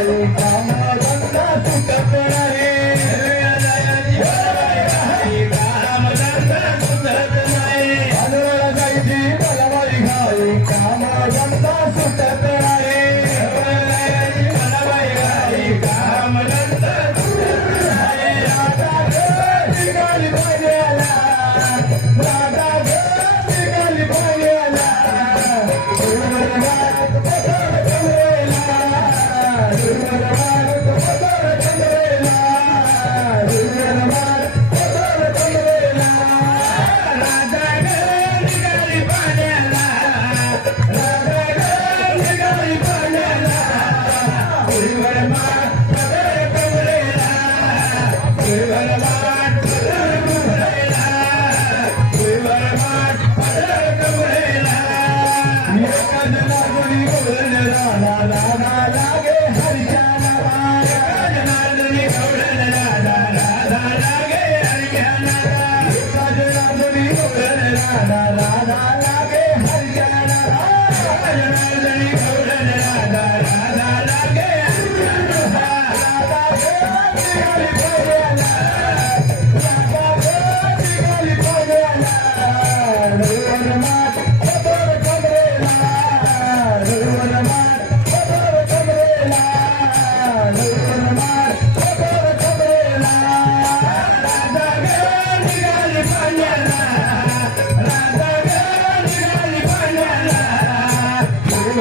you.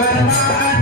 é